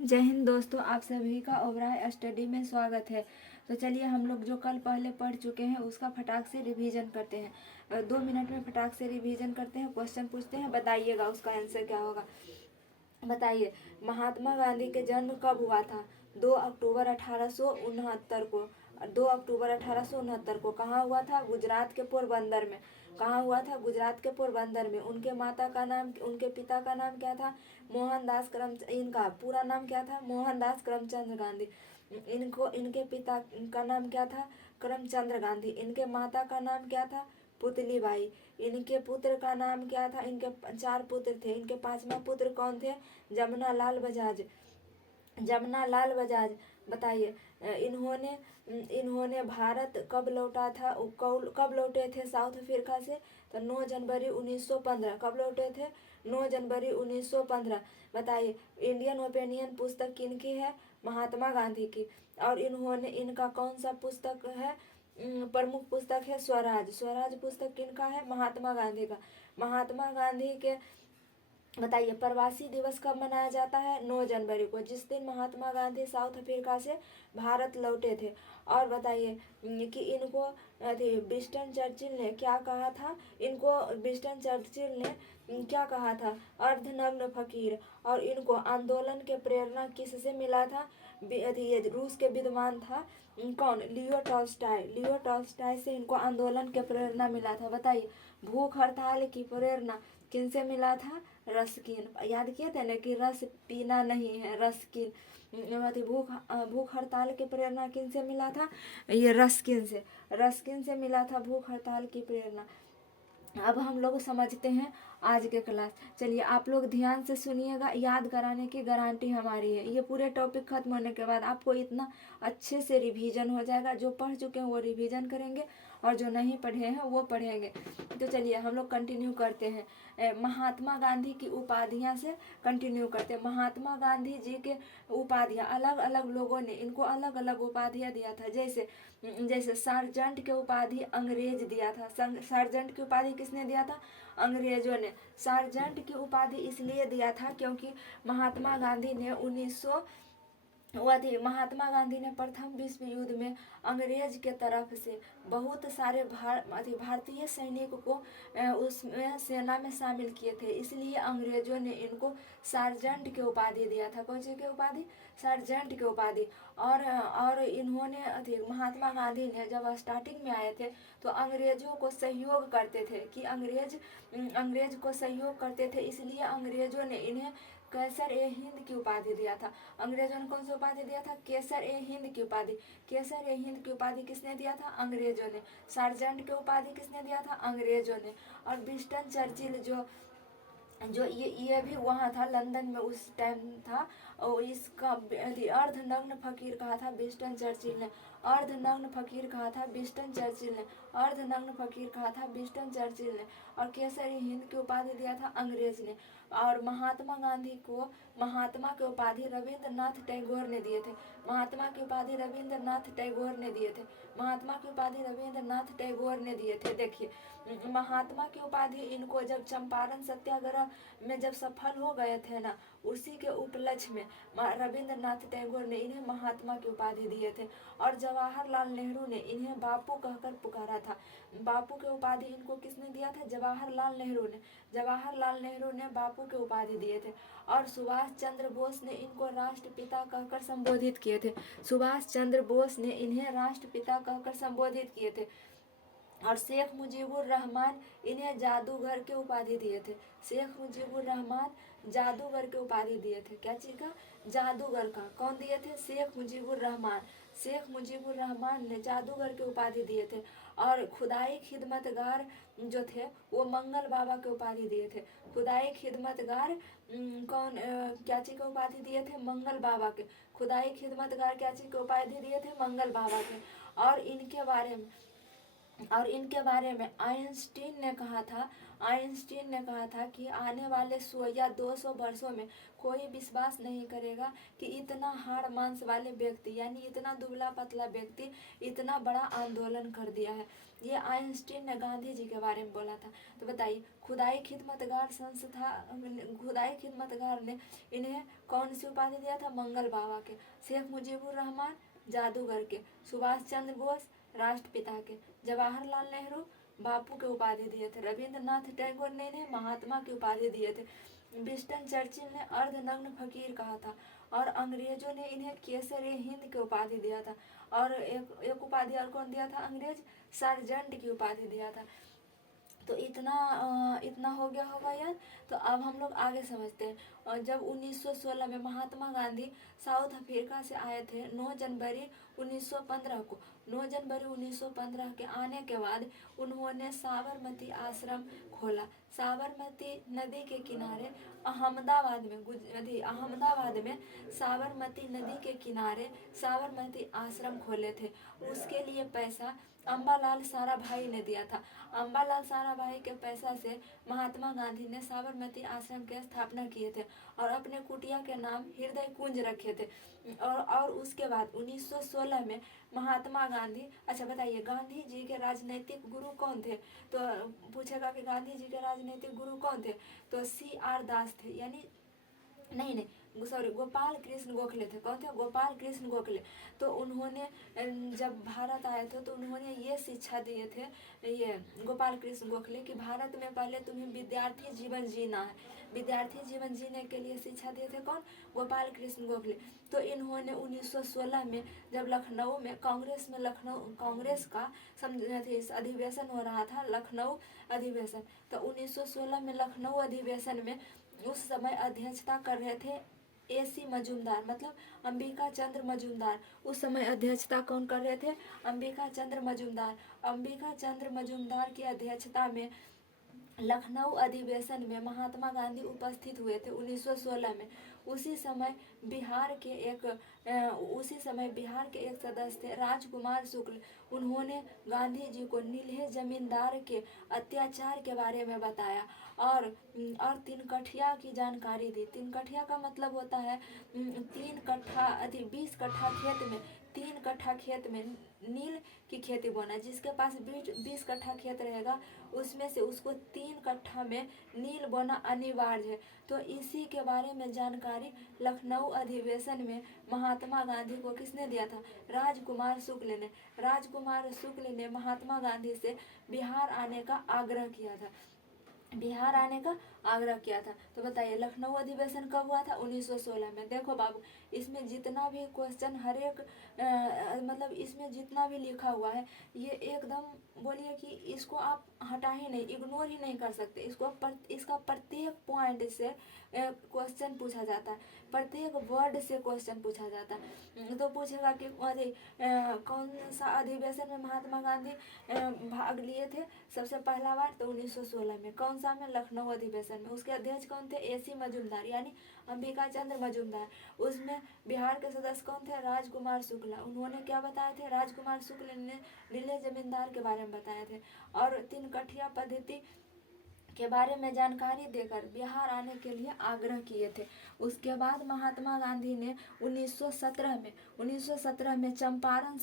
जय हिंद दोस्तों, आप सभी का ओबराय स्टडी में स्वागत है। तो चलिए हम लोग जो कल पहले पढ़ चुके हैं उसका फटाक से रिवीजन करते हैं। 2 मिनट में फटाक से रिवीजन करते हैं, क्वेश्चन पूछते हैं, बताइएगा उसका आंसर क्या होगा। बताइए, महात्मा गांधी के जन्म कब हुआ था? 2 अक्टूबर 1869 को। 2 अक्टूबर 1869 को कहाँ हुआ था? गुजरात के पोरबंदर में। कहाँ हुआ था? गुजरात के पोरबंदर में। उनके माता का नाम, उनके पिता का नाम क्या था? मोहनदास करम, इनका पूरा नाम क्या था? मोहनदास करमचंद गांधी। इनके पिता का नाम क्या था? करमचंद्र गांधी। इनके माता का नाम क्या था? पुतली बाई। इनके पुत्र का नाम क्या था? इनके 4 पुत्र थे। इनके 5वां पुत्र कौन थे? जमुना लाल बजाज। जमुना लाल बजाज। बताइए, इन्होंने इन्होंने भारत कब लौटा था? कब लौटे थे साउथ अफ्रीका से? तो 9 जनवरी 1915। कब लौटे थे? 9 जनवरी 1915। बताइए, इंडियन ओपिनियन पुस्तक किनकी है? महात्मा गांधी की। और इनका कौन सा पुस्तक है? प्रमुख पुस्तक है स्वराज। स्वराज पुस्तक किनका है? महात्मा गांधी का। महात्मा गांधी के बताइए, प्रवासी दिवस कब मनाया जाता है? 9 जनवरी को, जिस दिन महात्मा गांधी साउथ अफ्रीका से भारत लौटे थे। और बताइए कि इनको विंस्टन चर्चिल ने क्या कहा था? इनको विंस्टन चर्चिल ने क्या कहा था? अर्धनग्न फकीर। और इनको आंदोलन के प्रेरणा किससे मिला था? ये रूस के विद्वान था कौन? Leo Tolstoy. लियो टॉल्स्टॉय से इनको आंदोलन के प्रेरणा मिला था। बताइए, भूख हड़ताल की प्रेरणा किनसे मिला था? रस्किन। याद किए थे ना कि रस पीना नहीं है, रस्किन। भूख हड़ताल की प्रेरणा किन से मिला था? ये रस्किन से। रस्किन से मिला था भूख हड़ताल की प्रेरणा। अब हम लोग समझते हैं आज के क्लास। चलिए आप लोग ध्यान से सुनिएगा, याद कराने की गारंटी हमारी है। ये पूरे टॉपिक खत्म होने के बाद आपको इतना अच्छे से रिवीजन हो जाएगा। जो पढ़ चुके हैं वो रिवीजन करेंगे और जो नहीं पढ़े हैं वो पढ़ेंगे। तो चलिए हम लोग कंटिन्यू करते हैं। महात्मा गांधी की उपाधियां से कंटिन्यू करते हैं। महात्मा गांधी जी के उपाधियां, अलग अलग लोगों ने इनको अलग अलग उपाधियां दिया था। जैसे जैसे सार्जेंट के उपाधि अंग्रेज दिया था। सार्जेंट की उपाधि किसने दिया था? अंग्रेजों ने। सार्जेंट की उपाधि इसलिए दिया था क्योंकि महात्मा गांधी ने 1900 महात्मा गांधी ने प्रथम विश्व युद्ध में अंग्रेज के तरफ से बहुत सारे भारतीय सैनिक को उसमें सेना में शामिल किए थे। इसलिए अंग्रेजों ने इनको सार्जेंट की उपाधि दिया था। कौन सी की उपाधि? सार्जेंट की उपाधि। और इन्होंने महात्मा गांधी ने जब स्टार्टिंग में आए थे तो अंग्रेजों को सहयोग करते थे कि अंग्रेज को सहयोग करते थे। इसलिए अंग्रेजों ने इन्हें कैसर ए हिंद की उपाधि दिया था। अंग्रेजों ने कौन सी उपाधि दिया था? केसर ए हिंद की उपाधि। केसर ए हिंद की उपाधि किसने दिया था? अंग्रेजों ने। सार्जेंट की उपाधि किसने दिया था? अंग्रेजों ने। और विंस्टन चर्चिल जो जो ये भी वहाँ था, लंदन में उस टाइम था। और इसका अर्धनग्न फकीर कहा था विंस्टन चर्चिल ने। अर्धनग्न फकीर कहा था विंस्टन चर्चिल ने। अर्धनग्न फकीर कहा था विंस्टन चर्चिल ने। और केसरी हिंद की उपाधि दिया था अंग्रेज ने। और महात्मा गांधी को महात्मा की उपाधि रविंद्रनाथ टैगोर ने दिए थे। महात्मा की उपाधि रविंद्रनाथ टैगोर ने दिए थे। महात्मा की उपाधि रविंद्रनाथ टैगोर ने दिए थे। देखिए, महात्मा की उपाधि इनको जब चंपारण सत्याग्रह में जब सफल हो गए थे ना, उसी के उपलक्ष्य में रविंद्रनाथ टैगोर ने इन्हें महात्मा की उपाधि दिए थे। और जवाहरलाल नेहरू ने इन्हें बापू कहकर पुकारा था। बापू की उपाधि इनको किसने दिया था? जवाहरलाल नेहरू ने। जवाहरलाल नेहरू ने बापू की उपाधि दिए थे। और सुभाष चंद्र बोस ने इनको राष्ट्रपिता कहकर संबोधित किए थे। सुभाष चंद्र बोस ने इन्हें राष्ट्रपिता कहकर संबोधित किए थे। और शेख मुजीबुर रहमान इन्हें जादूगर की उपाधि दिए थे। शेख मुजीबुर रहमान जादूगर की उपाधि दिए थे। क्या चीज का? जादूगर का। कौन दिए थे? शेख मुजीबुर रहमान। शेख मुजीबुर रहमान ने जादूगर की उपाधि दिए थे। और खुदाई खिदमतगार जो थे वो मंगल बाबा की उपाधि दिए थे। खुदाई खिदमतगार कौन क्या चीज की उपाधि दिए थे? मंगल बाबा के। खुदाई खिदमतगार क्या चीज की उपाधि दिए थे? मंगल बाबा के। और इनके बारे में और इनके बारे में आइंस्टीन ने कहा था कि आने वाले 100 या 200 वर्षों में कोई विश्वास नहीं करेगा कि इतना हाड़ मांस वाले व्यक्ति यानी इतना दुबला पतला व्यक्ति इतना बड़ा आंदोलन कर दिया है। ये आइंस्टीन ने गांधी जी के बारे में बोला था। तो बताइए, खुदाई खिदमतगार ने इन्हें कौन सी उपाधि दिया था? मंगल बाबा के। शेख मुजीबुर रहमान जादूगर के। सुभाष चंद्र बोस राष्ट्रपिता के। जवाहरलाल नेहरू बापू के उपाधि दिए थे। रविंद्रनाथ टैगोर ने इन्हें महात्मा की उपाधि दिए थे। विंस्टन चर्चिल ने अर्धनग्न फकीर कहा था। और अंग्रेजों ने इन्हें केसर हिंद की उपाधि दिया था। और एक उपाधि और कौन दिया था? अंग्रेज सार्जेंट की उपाधि दिया था। तो इतना हो गया होगा यार। तो अब हम लोग आगे समझते हैं। और जब 1916 में महात्मा गांधी साउथ अफ्रीका से आए थे 9 जनवरी 1915 को, 9 जनवरी 1915 के आने के बाद उन्होंने साबरमती आश्रम खोला। साबरमती नदी के किनारे अहमदाबाद में साबरमती नदी के किनारे साबरमती आश्रम खोले थे। उसके लिए पैसा अम्बालाल साराभाई ने दिया था। अम्बालाल साराभाई के पैसा से महात्मा गांधी ने साबरमती आश्रम की स्थापना किए थे और अपने कुटिया के नाम हृदय कुंज रखे थे। और उसके बाद 1916 में महात्मा गांधी, अच्छा बताइए गांधी जी के राजनैतिक गुरु कौन थे? तो पूछेगा कि गांधी जी के राजनैतिक गुरु कौन थे? तो CR दास थे, यानी नहीं सॉरी, गोपाल कृष्ण गोखले थे। कौन थे? गोपाल कृष्ण गोखले। तो उन्होंने जब भारत आए थे तो उन्होंने ये शिक्षा दिए थे, ये गोपाल कृष्ण गोखले, कि भारत में पहले तुम्हें विद्यार्थी जीवन जीना है। विद्यार्थी जीवन जीने के लिए शिक्षा दिए थे कौन? गोपाल कृष्ण गोखले। तो इन्होंने 1916 में जब लखनऊ में कांग्रेस का अधिवेशन हो रहा था, लखनऊ अधिवेशन, तो 1916 में लखनऊ अधिवेशन में उस समय अध्यक्षता कर रहे थे AC मजूमदार, मतलब अंबिका चंद्र मजूमदार। उस समय अध्यक्षता कौन कर रहे थे? अंबिका चंद्र मजूमदार। अंबिका चंद्र मजूमदार की अध्यक्षता में लखनऊ अधिवेशन में महात्मा गांधी उपस्थित हुए थे 1916 में। उसी समय बिहार के एक सदस्य थे राजकुमार शुक्ल। उन्होंने गांधी जी को नील्हे जमींदार के अत्याचार के बारे में बताया और 3 कठिया की जानकारी दी। 3 कठिया का मतलब होता है 20 कट्ठा खेत में 3 कट्ठा खेत में नील की खेती बोना। जिसके पास 20 कट्ठा खेत रहेगा उसमें से उसको 3 कट्ठा में नील बोना अनिवार्य है। तो इसी के बारे में जानकारी लखनऊ अधिवेशन में महात्मा गांधी को किसने दिया था? राजकुमार शुक्ल ने महात्मा गांधी से बिहार आने का आग्रह किया था। तो बताइए लखनऊ अधिवेशन कब हुआ था? 1916 में। देखो बाबू, इसमें जितना भी क्वेश्चन मतलब इसमें जितना भी लिखा हुआ है ये एकदम बोलिए कि इसको आप हटा ही नहीं, इग्नोर ही नहीं कर सकते। इसका प्रत्येक पॉइंट से क्वेश्चन पूछा जाता है, प्रत्येक वर्ड से क्वेश्चन पूछा जाता है। तो पूछेगा कि कौन सा अधिवेशन में महात्मा गांधी भाग लिए थे सबसे पहला बार? तो 1916 में। कौन सा में? लखनऊ अधिवेशन में। उसके अध्यक्ष कौन थे? AC मजूमदार, यानी अंबिका चंद्र मजूमदार। उसमें बिहार के सदस्य कौन थे? राजकुमार शुक्ला। उन्होंने क्या बताए थे? राजकुमार शुक्ल ने नीले जमींदार के बारे में बताए थे और 3 कठिया पद्धति के बारे में जानकारी देकर बिहार आने के लिए आग्रह किए थे। उसके बाद महात्मा गांधी ने 1917 में चंपारण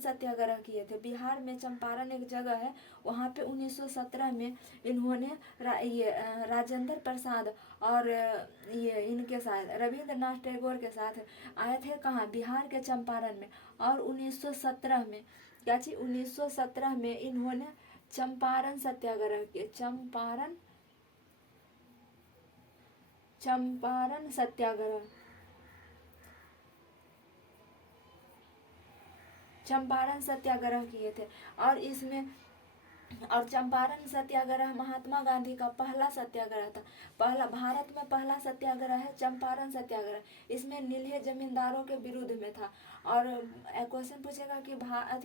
सत्याग्रह किए थे। बिहार में चंपारण एक जगह है, वहाँ पे 1917 में इन्होंने राजेंद्र प्रसाद और ये इनके साथ रविंद्रनाथ टैगोर के साथ आए थे। कहाँ? बिहार के चंपारण में। और 1917 में क्या चीज? 1917 में इन्होंने चंपारण सत्याग्रह किए। चंपारण सत्याग्रह किए थे। और चंपारण सत्याग्रह महात्मा गांधी का पहला सत्याग्रह था। भारत में पहला सत्याग्रह है चंपारण सत्याग्रह। इसमें नील्हे जमींदारों के विरुद्ध में था। और क्वेश्चन पूछेगा कि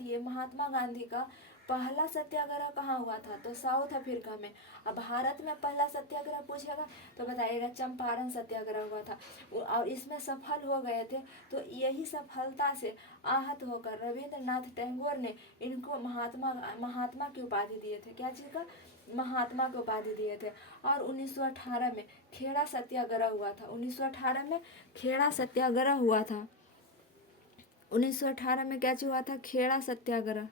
ये महात्मा गांधी का पहला सत्याग्रह कहाँ हुआ था, तो साउथ अफ्रीका में। अब भारत में पहला सत्याग्रह पूछेगा तो बताइएगा चंपारण सत्याग्रह हुआ था, और इसमें सफल हो गए थे। तो यही सफलता से आहत होकर रविंद्रनाथ टैगोर ने इनको महात्मा की उपाधि दिए थे। क्या चीज़ का, महात्मा की उपाधि दिए थे। और 1918 में खेड़ा सत्याग्रह हुआ था। 1918 में खेड़ा सत्याग्रह हुआ था। 1918 में क्या चीज हुआ था, खेड़ा सत्याग्रह।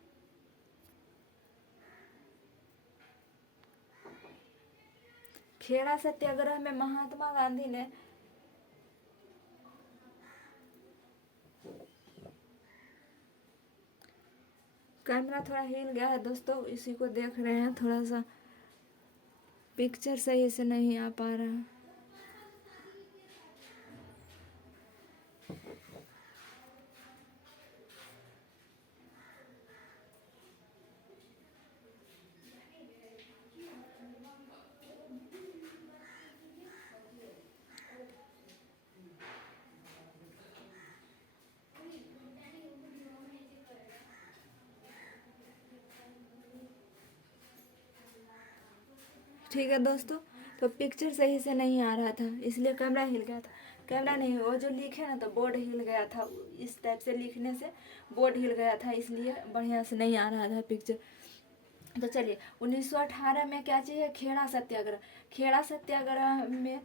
खेड़ा सत्याग्रह में महात्मा गांधी ने कैमरा थोड़ा हिल गया है दोस्तों, इसी को देख रहे हैं, थोड़ा सा पिक्चर सही से नहीं आ पा रहा है। ठीक है दोस्तों, तो पिक्चर सही से नहीं आ रहा था इसलिए कैमरा हिल गया था। कैमरा नहीं, वो जो लिखे ना तो बोर्ड हिल गया था, इस टाइप से लिखने से बोर्ड हिल गया था, इसलिए बढ़िया से नहीं आ रहा था पिक्चर। तो चलिए 1918 में क्या चाहिए, खेड़ा सत्याग्रह। खेड़ा सत्याग्रह में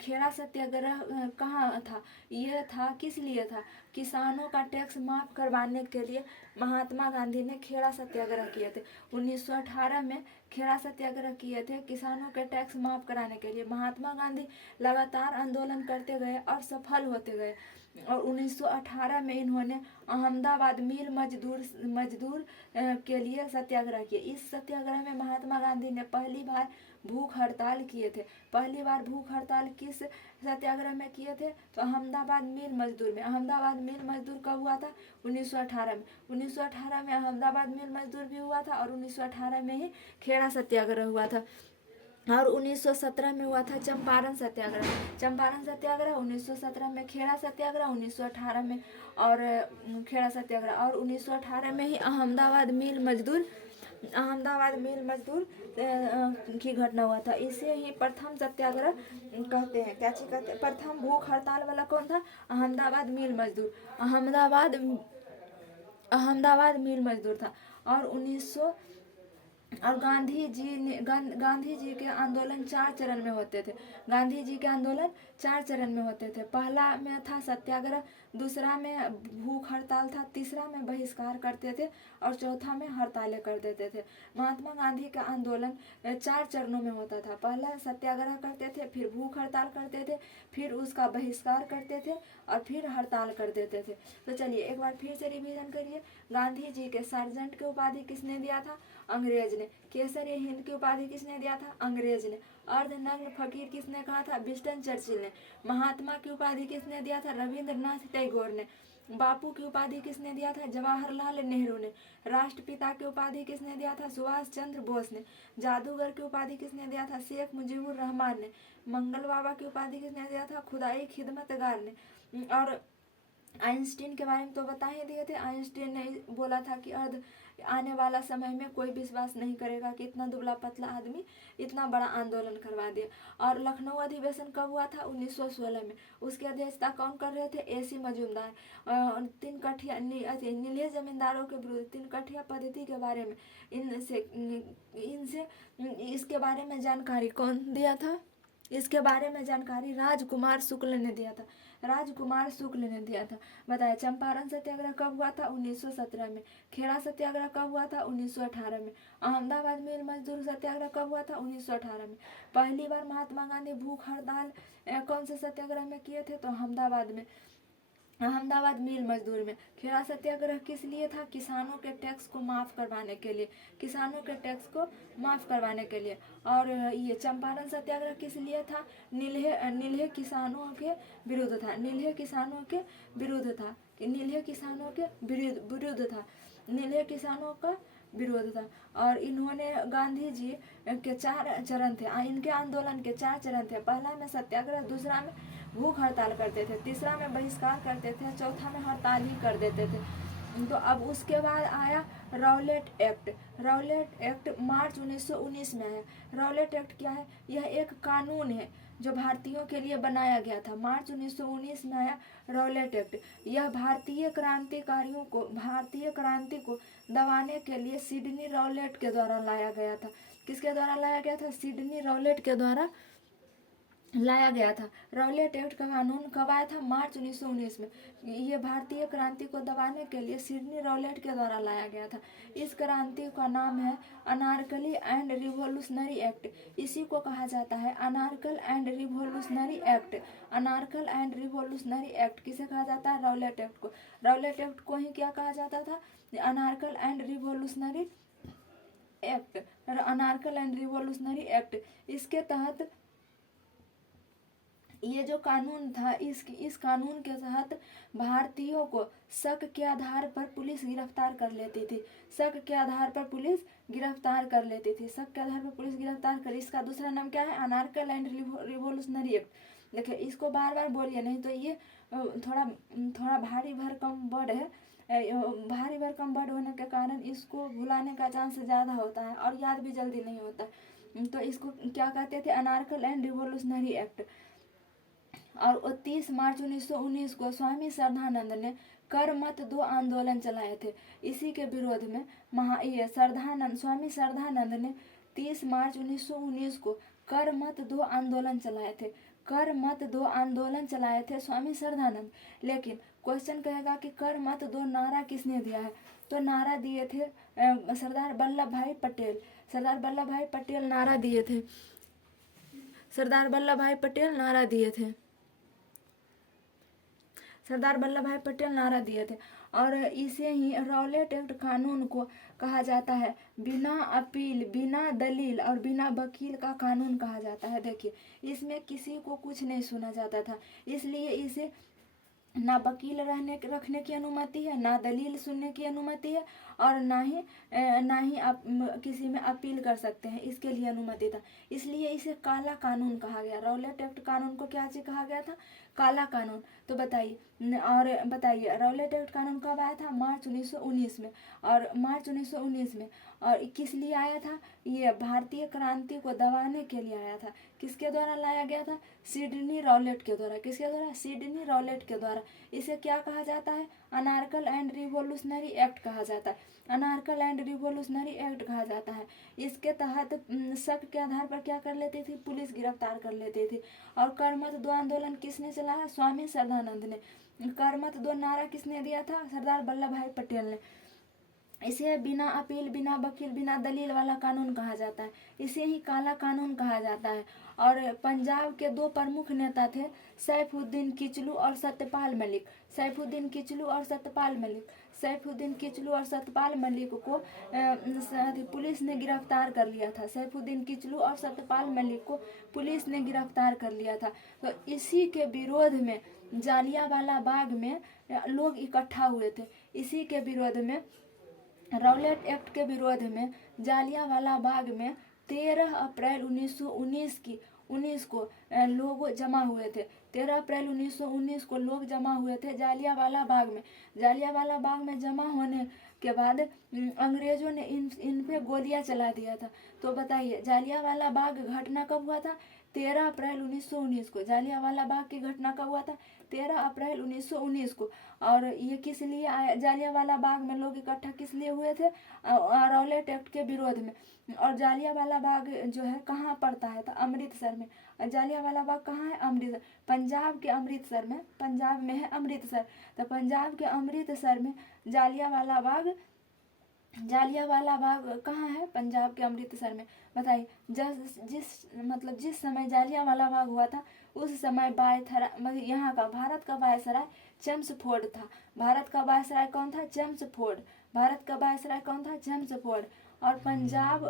खेड़ा सत्याग्रह कहाँ था, यह था किस लिए था, किसानों का टैक्स माफ करवाने के लिए महात्मा गांधी ने खेड़ा सत्याग्रह किए थे। 1918 में खेड़ा सत्याग्रह किए थे किसानों के टैक्स माफ कराने के लिए। महात्मा गांधी लगातार आंदोलन करते गए और सफल होते गए, और 1918 में इन्होंने अहमदाबाद मिल मजदूर के लिए सत्याग्रह किए। इस सत्याग्रह में महात्मा गांधी ने पहली बार भूख हड़ताल किए थे। पहली बार भूख हड़ताल किस सत्याग्रह में किए थे, तो अहमदाबाद मिल मजदूर में। अहमदाबाद मिल मजदूर कब हुआ था, 1918 में। 1918 में अहमदाबाद मिल मजदूर भी हुआ था, और 1918 में ही खेड़ा सत्याग्रह हुआ था। और 1917 में हुआ था चंपारण सत्याग्रह। चंपारण सत्याग्रह 1917 में, खेड़ा सत्याग्रह 1918 में, और खेड़ा सत्याग्रह, और 1918 में ही अहमदाबाद मिल मजदूर की घटना हुआ था। इसे ही प्रथम सत्याग्रह कहते हैं। क्या चीज कहते हैं, प्रथम भूख हड़ताल वाला कौन था, अहमदाबाद मिल मजदूर। अहमदाबाद मिल मजदूर था। और गांधी जी के आंदोलन 4 चरण में होते थे। गांधी जी के आंदोलन 4 चरण में होते थे। पहला में था सत्याग्रह, दूसरा में भूख हड़ताल था, तीसरा में बहिष्कार करते थे, और चौथा में हड़तालें कर देते थे। महात्मा गांधी का आंदोलन 4 चरणों में होता था। पहला सत्याग्रह करते थे, फिर भूख हड़ताल करते थे, फिर उसका बहिष्कार करते थे, और फिर हड़ताल कर देते थे। तो चलिए एक बार फिर से रिवीजन करिए। गांधी जी के सार्जेंट की उपाधि किसने दिया था, अंग्रेज ने। केसर हिंद की उपाधि किसने दिया था, अंग्रेज ने। अर्धनग्न फकीर किसने कहा था, विंस्टन चर्चिल ने। महात्मा की उपाधि किसने दिया था, रविंद्रनाथ टैगोर ने। बापू की उपाधि किसने दिया था, जवाहरलाल नेहरू ने। राष्ट्रपिता की उपाधि किसने दिया था, सुभाष चंद्र बोस ने। जादूगर की उपाधि किसने दिया था, शेख मुजीबुर रहमान ने। मंगल बाबा की उपाधि किसने दिया था, खुदाई खिदमतगार ने। और आइंस्टीन के बारे में तो बता ही दिए थे। आइंस्टीन ने बोला था कि आने वाला समय में कोई विश्वास नहीं करेगा कि इतना दुबला पतला आदमी इतना बड़ा आंदोलन करवा दिया। और लखनऊ अधिवेशन कब हुआ था, 1916 में। उसकी अध्यक्षता कौन कर रहे थे, AC मजूमदार। 3 कठिया नीले जमींदारों के विरुद्ध 3 कठिया पद्धति के बारे में इनसे इसके बारे में जानकारी कौन दिया था, इसके बारे में जानकारी राजकुमार शुक्ल ने दिया था। राजकुमार शुक्ल ने दिया था। बताया चंपारण सत्याग्रह कब हुआ था, 1917 में। खेड़ा सत्याग्रह कब हुआ था, 1918 में। अहमदाबाद मिल मजदूर सत्याग्रह कब हुआ था, 1918 में। पहली बार महात्मा गांधी भूख हड़ताल कौन से सत्याग्रह में किए थे, तो अहमदाबाद मिल मजदूर में। खेड़ा सत्याग्रह किस लिए था, किसानों के टैक्स को माफ करवाने के लिए। किसानों के टैक्स को माफ करवाने के लिए। और ये चंपारण सत्याग्रह किस लिए था, नील्हे किसानों के विरुद्ध था। नील्हे किसानों के विरुद्ध था। नील्हे किसानों के विरुद्ध था। नील्हे किसानों का विरोध था। और इन्होंने गांधी जी के 4 चरण थे। इनके आंदोलन के 4 चरण थे। पहला में सत्याग्रह, दूसरा में भूख हड़ताल करते थे, तीसरा में बहिष्कार करते थे, चौथा में हड़ताल ही कर देते थे। तो अब उसके बाद आया रॉलेट एक्ट। रॉलेट एक्ट मार्च 1919 में आया। रॉलेट एक्ट क्या है? यह एक कानून है जो भारतीयों के लिए बनाया गया था। मार्च 1919 में आया रॉलेट एक्ट। यह भारतीय क्रांति को दबाने के लिए सिडनी रॉलेट के द्वारा लाया गया था। किसके द्वारा लाया गया था? सिडनी रॉलेट के द्वारा लाया गया था। रॉलेट एक्ट का कानून कब आया था? मार्च 1919 में। ये भारतीय क्रांति को दबाने के लिए सिडनी रॉलेट के द्वारा लाया गया था। इस क्रांति का नाम है अनारकली एंड रिवोल्यूशनरी एक्ट। इसी को कहा जाता है anarchical and revolutionary act. Anarchical and revolutionary act किसे कहा जाता है? रॉलेट एक्ट को। रॉलेट एक्ट को ही क्या कहा जाता था? Anarchical and revolutionary act. Anarchical and revolutionary act, इसके तहत ये जो कानून था, इस कानून के तहत भारतीयों को शक के आधार पर पुलिस गिरफ्तार कर लेती थी। शक के आधार पर पुलिस गिरफ्तार कर लेती थी। शक के आधार पर पुलिस गिरफ्तार कर, इसका दूसरा नाम क्या है? Anarchical and revolutionary act. देखिए इसको बार बार बोलिए, नहीं तो ये थोड़ा भारी भरकम वर्ड है। भारी भरकम वर्ड होने के कारण इसको भुलाने का चांस ज़्यादा होता है और याद भी जल्दी नहीं होता। तो इसको क्या कहते थे? अनारकल एंड रिवोल्यूशनरी एक्ट। और 30 मार्च 1919 को स्वामी श्रद्धानंद ने कर मत दो आंदोलन चलाए थे। इसी के विरोध में स्वामी श्रद्धानंद ने 30 मार्च 1919 को कर मत दो आंदोलन चलाए थे। कर मत दो आंदोलन चलाए थे स्वामी श्रद्धानंद। लेकिन क्वेश्चन कहेगा कि कर मत दो नारा किसने दिया है? तो नारा दिए थे सरदार वल्लभ भाई पटेल। सरदार वल्लभ भाई पटेल नारा दिए थे। सरदार वल्लभ भाई पटेल नारा दिए थे। सरदार वल्लभ भाई पटेल नारा दिए थे। और इसे ही रॉलेट एक्ट कानून को कहा जाता है बिना अपील, बिना दलील और बिना वकील का कानून कहा जाता है। देखिए इसमें किसी को कुछ नहीं सुना जाता था, इसलिए इसे ना वकील रखने की अनुमति है, ना दलील सुनने की अनुमति है, और ना ही आप किसी में अपील कर सकते हैं, इसके लिए अनुमति था। इसलिए इसे काला कानून कहा गया। रॉलेट एक्ट कानून को क्या चीज कहा गया था? काला कानून। तो बताइए रॉलेट एक्ट कानून कब आया था? मार्च 1919 में। और मार्च 1919 में और किस लिए आया था? ये भारतीय क्रांति को दबाने के लिए आया था। किसके द्वारा लाया गया था? सिडनी रॉलेट के द्वारा। किसके द्वारा? सिडनी रॉलेट के द्वारा। इसे क्या कहा जाता है? अनारकल एंड रिवोल्यूशनरी एक्ट कहा जाता है। अनारकल एंड रिवोल्यूशनरी एक्ट कहा जाता है। इसके तहत शक के आधार पर क्या कर लेती थी? पुलिस गिरफ्तार कर लेती थी। और कर मत दो आंदोलन किसने चलाया? स्वामी श्रद्धानंद ने। कर मत दो नारा किसने दिया था? सरदार वल्लभ भाई पटेल ने। इसे बिना अपील, बिना वकील, बिना दलील वाला कानून कहा जाता है। इसे ही काला कानून कहा जाता है। और पंजाब के दो प्रमुख नेता थे, सैफुद्दीन किचलू और सत्यपाल मलिक। सैफुद्दीन किचलू और सत्यपाल मलिक। सैफुद्दीन किचलू और सत्यपाल मलिक को पुलिस ने गिरफ्तार कर लिया था। सैफुद्दीन किचलू और सत्यपाल मलिक को पुलिस ने गिरफ्तार कर लिया था। तो इसी के विरोध में जालियांवाला बाग में लोग इकट्ठा हुए थे। इसी के विरोध में, रॉलेट एक्ट के विरोध में जालियांवाला बाग में 13 अप्रैल 1919 को लोग जमा हुए थे। 13 अप्रैल 1919 को लोग जमा हुए थे जालियांवाला बाग में। जालियांवाला बाग में जमा होने के बाद अंग्रेजों ने इन पे गोलियां चला दिया था। तो बताइए जालियांवाला बाग घटना कब हुआ था? 13 अप्रैल 1919 को। जालियांवाला बाग की घटना कब हुआ था? 13 अप्रैल 1919 को। और ये किस लिए आया? जालियांवाला बाग में लोग इकट्ठा किस लिए हुए थे? रॉलेट एक्ट के विरोध में। और जालियांवाला बाग जो है कहाँ पड़ता है? तो अमृतसर में। जालियांवाला बाग कहाँ है? अमृतसर। पंजाब के अमृतसर में। पंजाब में है अमृतसर। तो पंजाब के अमृतसर में जालियांवाला बाग कहाँ है? पंजाब के अमृतसर में। बताइए जिस समय जालियांवाला बाग हुआ था उस समय यहाँ का भारत का वायसराय चेम्सफोर्ड था। भारत का वायसराय कौन था? चेम्सफोर्ड। भारत का वायसराय कौन था? चेम्सफोर्ड। और पंजाब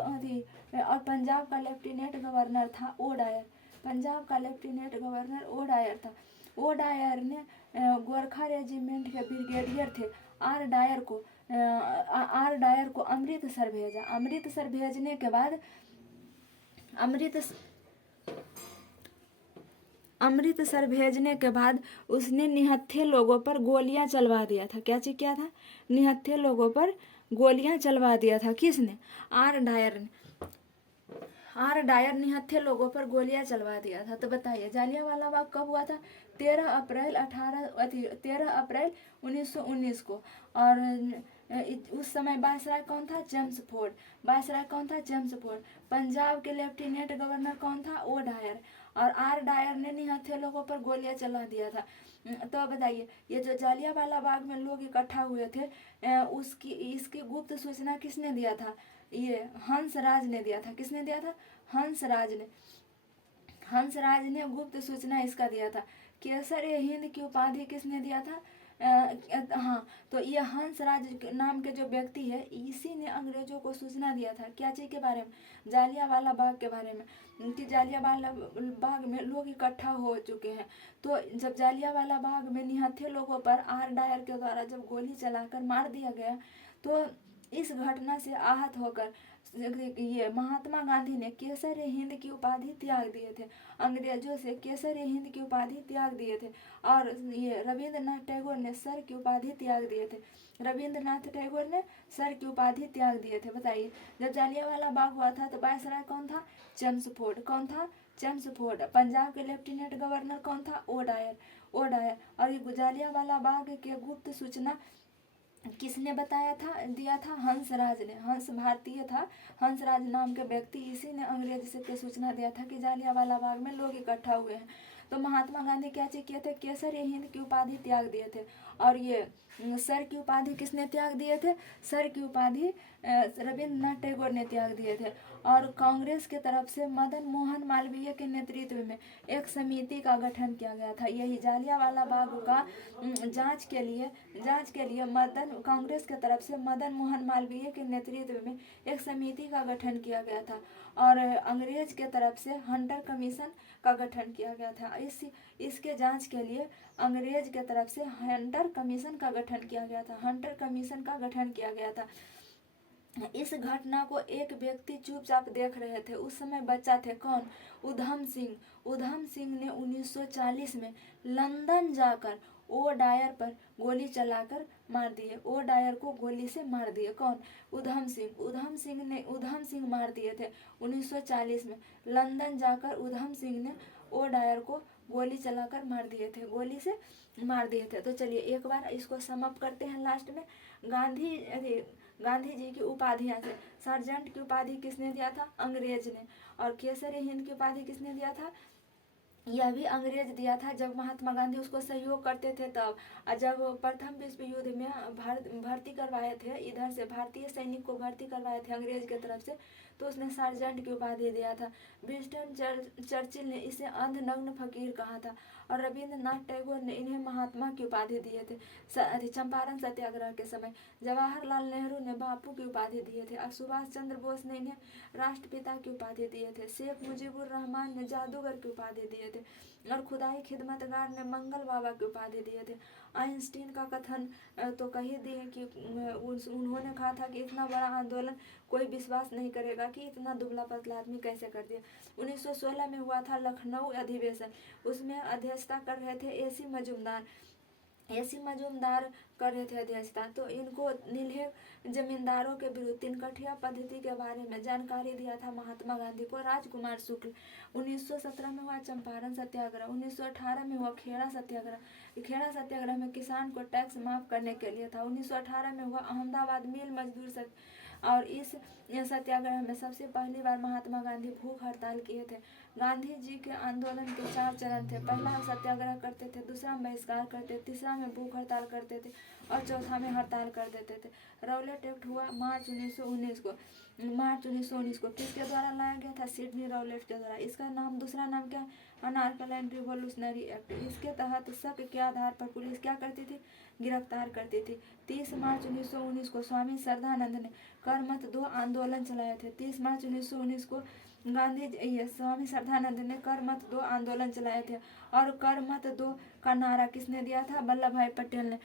का लेफ्टिनेंट गवर्नर था ओडायर। पंजाब का लेफ्टिनेंट गवर्नर ओडायर था। ओडायर ने गोरखा रेजिमेंट के ब्रिगेडियर थे आर डायर को अमृतसर भेजा। अमृतसर भेजने के बाद अमृतसर भेजने के बाद उसने निहत्थे लोगों पर गोलियां चलवा दिया था। क्या चीज किया था? निहत्थे लोगों पर गोलियां चलवा दिया था। किसने? आर डायर ने। आर डायर निहत्थे लोगों पर गोलियां चलवा दिया था। तो बताइए जालियांवाला बाग कब हुआ था? 13 अप्रैल 1919 को। और उस समय वायसराय कौन था? James Ford. वायसराय कौन था? James Ford. पंजाब के लेफ्टिनेंट गवर्नर कौन था? O Dyer. और आर डायर ने निहत्थे लोगों पर गोलियां चला दिया था। तो बताइए ये जो जालियांवाला बाग में लोग इकट्ठा हुए थे, इसकी गुप्त सूचना किसने दिया था? ये हंसराज ने दिया था। किसने दिया था? हंसराज ने गुप्त सूचना इसका दिया था। केसर ए हिंद की उपाधि किसने दिया था? हाँ, तो ये हंसराज नाम के जो व्यक्ति है, इसी ने अंग्रेजों को सूचना दिया था। क्या चीज के बारे में? जालियांवाला बाग के बारे में, कि जालियांवाला बाग में लोग इकट्ठा हो चुके हैं। तो जब जालियांवाला बाग में निहत्थे लोगों पर आर डायर के द्वारा जब गोली चलाकर मार दिया गया, तो इस घटना से आहत होकर ये महात्मा गांधी ने केसर ए हिंद की उपाधि त्याग दिए थे। अंग्रेजों से केसर ए हिंद की उपाधि त्याग दिए थे। और ये रविंद्रनाथ टैगोर ने सर की उपाधि त्याग दिए थे। रविंद्रनाथ टैगोर ने सर की उपाधि त्याग दिए थे। बताइए जब जालियांवाला बाग हुआ था तो वायसराय कौन था? James Ford. कौन था? James Ford. पंजाब के लेफ्टिनेंट गवर्नर कौन था? O Dyer. और ये जालियांवाला बाग के गुप्त सूचना किसने बताया था? दिया था हंसराज ने। हंस भारतीय था, हंसराज नाम के व्यक्ति, इसी ने अंग्रेज से सूचना दिया था कि जालियांवाला बाग में लोग इकट्ठा हुए हैं। तो महात्मा गांधी क्या चीज किए थे? केसर ए हिंद की उपाधि त्याग दिए थे। और ये सर की उपाधि किसने त्याग दिए थे? सर की उपाधि रविंद्रनाथ टैगोर ने त्याग दिए थे। और कांग्रेस के तरफ से मदन मोहन मालवीय के नेतृत्व में एक समिति का गठन किया गया था। यही जालियांवाला बाग का जांच के लिए कांग्रेस के तरफ से मदन मोहन मालवीय के नेतृत्व में एक समिति का गठन किया गया था। और अंग्रेज के तरफ से हंटर कमीशन का गठन किया गया था। इसके जांच के लिए अंग्रेज के तरफ से हंटर कमीशन का गठन किया गया था। हंटर कमीशन का गठन किया गया था। इस घटना को एक व्यक्ति चुपचाप देख रहे थे। उस समय बच्चा थे। कौन? उधम सिंह ने 1940 में लंदन जाकर ओ डायर पर गोली चलाकर मार दिए। ओ डायर को गोली से मार दिए। कौन? उधम सिंह मार दिए थे 1940 में। लंदन जाकर उधम सिंह ने ओ डायर को गोली चलाकर मार दिए थे। गोली से मार दिए थे। तो चलिए एक बार इसको समअप करते हैं लास्ट में। गांधी जी की उपाधियां से सार्जेंट की उपाधि किसने दिया था? अंग्रेज ने। और केसर ए हिंद की उपाधि किसने दिया था? यह भी अंग्रेज दिया था जब महात्मा गांधी उसको सहयोग करते थे तब। और जब प्रथम विश्व युद्ध में भर्ती करवाए थे, इधर से भारतीय सैनिक को भर्ती करवाए थे अंग्रेज की तरफ से, तो उसने सार्जेंट की उपाधि दिया था। विंस्टन चर्चिल ने इसे अंधनग्न फकीर कहा था। और रविंद्रनाथ टैगोर ने इन्हें महात्मा की उपाधि दिए थे चंपारण सत्याग्रह के समय। जवाहरलाल नेहरू ने बापू की उपाधि दिए थे। और सुभाष चंद्र बोस ने इन्हें राष्ट्रपिता की उपाधि दिए थे। शेख मुजीबुर रहमान ने जादूगर की उपाधि दिए थे। और खुदाई खिदमतगार ने मंगल बाबा की उपाधि दिए थे। आइंस्टीन का कथन तो कही दिए कि उन्होंने कहा था कि इतना बड़ा आंदोलन कोई विश्वास नहीं करेगा कि इतना दुबला पतला आदमी कैसे कर दिया। 1916 में हुआ था लखनऊ अधिवेशन। उसमें अध्यक्षता कर रहे थे एसी मजूमदार कर रहे थे अध्यक्षता। तो इनको नील्हे जमींदारों के विरुद्ध तिनकठिया पद्धति के बारे में जानकारी दिया था महात्मा गांधी को राजकुमार शुक्ल। 1917 में हुआ चंपारण सत्याग्रह। 1918 में हुआ खेड़ा सत्याग्रह में किसान को टैक्स माफ करने के लिए था। 1918 में हुआ अहमदाबाद मिल मजदूर और इस सत्याग्रह में सबसे पहली बार महात्मा गांधी भूख हड़ताल किए थे। गांधी जी के आंदोलन के 4 चरण थे। पहला सत्याग्रह करते थे, दूसरा में बहिष्कार करते, तीसरा में भूख हड़ताल करते थे और चौथा में हड़ताल कर देते थे। रौलेट एक्ट हुआ मार्च 1919 को किसके द्वारा लाया गया था? सिडनी रौलेट के द्वारा। इसका दूसरा नाम क्या? Anarkali and revolutionary act. इसके तहत शक के आधार पर पुलिस क्या करती थी? गिरफ्तार करती थी। 30 मार्च 1919 को स्वामी श्रद्धानंद ने कर मत दो आंदोलन चलाए थे। 30 मार्च 1919 को स्वामी श्रद्धानंद ने कर मत दो आंदोलन चलाए थे। और कर मत दो का नारा किसने दिया था? वल्लभ भाई पटेल ने।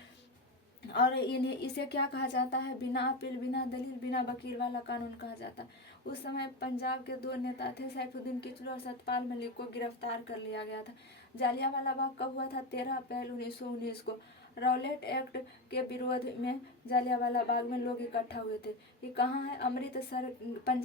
और इन्हें इसे क्या कहा जाता है, बिना अपील बिना दलील बिना वकील वाला कानून कहा जाता है। उस समय पंजाब के दो नेता थे, सैफुद्दीन किचलू और सतपाल मलिक को गिरफ्तार कर लिया गया था। जालियांवाला बाग कब हुआ था? 13 अप्रैल 1919 को। रॉलेट एक्ट के विरोध में जालियांवाला बाग में लोग इकट्ठा हुए थे। ये कहाँ है? अमृतसर, पंजाब।